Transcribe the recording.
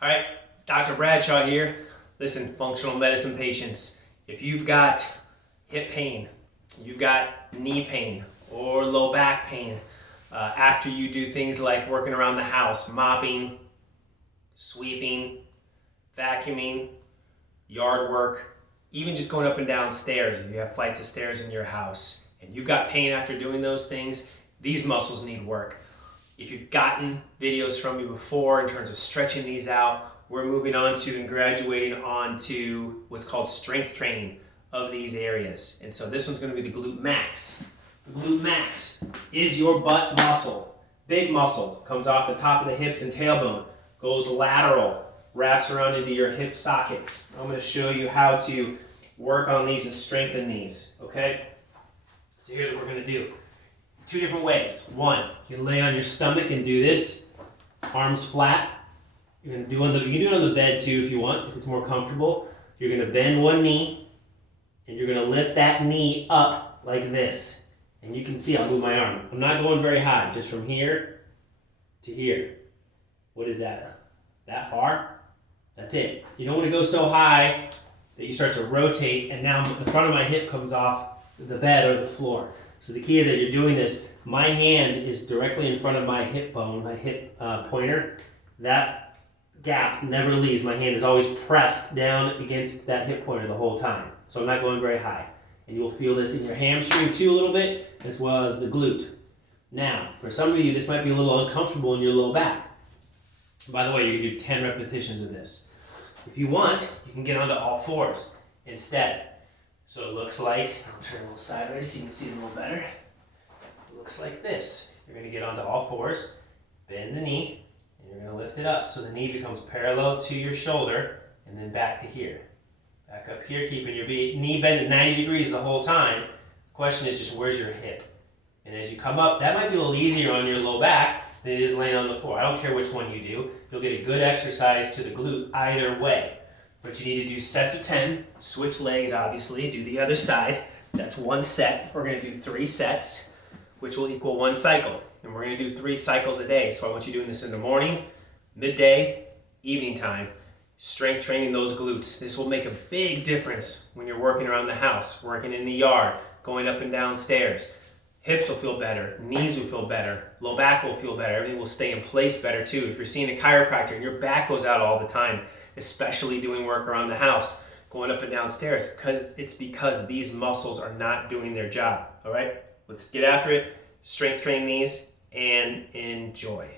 All right, Dr. Bradshaw here. Listen, functional medicine patients, if you've got hip pain, you've got knee pain or low back pain, after you do things like working around the house, mopping, sweeping, vacuuming, yard work, even just going up and down stairs, if you have flights of stairs in your house, and you've got pain after doing those things, these muscles need work. If you've gotten videos from me before in terms of stretching these out, we're moving on to and graduating on to what's called strength training of these areas. And so this one's going to be the glute max. The glute max is your butt muscle. Big muscle. Comes off the top of the hips and tailbone. Goes lateral. Wraps around into your hip sockets. I'm going to show you how to work on these and strengthen these. Okay? So here's what we're going to do. Two different ways. One, you can lay on your stomach and do this, arms flat. You can do it on the bed too if you want, if it's more comfortable. You're going to bend one knee, and you're going to lift that knee up like this. And you can see I'll move my arm. I'm not going very high, just from here to here. What is that? That far? That's it. You don't want to go so high that you start to rotate, and now the front of my hip comes off the bed or the floor. So the key is, as you're doing this, my hand is directly in front of my hip bone, my hip pointer. That gap never leaves. My hand is always pressed down against that hip pointer the whole time. So I'm not going very high. And you will feel this in your hamstring too a little bit, as well as the glute. Now, for some of you, this might be a little uncomfortable in your low back. By the way, you can do 10 repetitions of this. If you want, you can get onto all fours instead. So it looks like, I'll turn a little sideways so you can see it a little better. It looks like this. You're going to get onto all fours, bend the knee, and you're going to lift it up so the knee becomes parallel to your shoulder, and then back to here. Back up here, keeping your knee bent at 90 degrees the whole time. The question is just, where's your hip? And as you come up, that might be a little easier on your low back than it is laying on the floor. I don't care which one you do. You'll get a good exercise to the glute either way. But you need to do sets of 10, switch legs obviously, do the other side. That's one set. We're going to do 3 sets, which will equal 1 cycle. And we're going to do 3 cycles a day. So I want you doing this in the morning, midday, evening time. Strength training those glutes. This will make a big difference when you're working around the house, working in the yard, going up and down stairs. Hips will feel better, knees will feel better, low back will feel better, everything will stay in place better too. If you're seeing a chiropractor and your back goes out all the time, especially doing work around the house, going up and down stairs, it's because these muscles are not doing their job. All right, let's get after it, strength train these, and enjoy.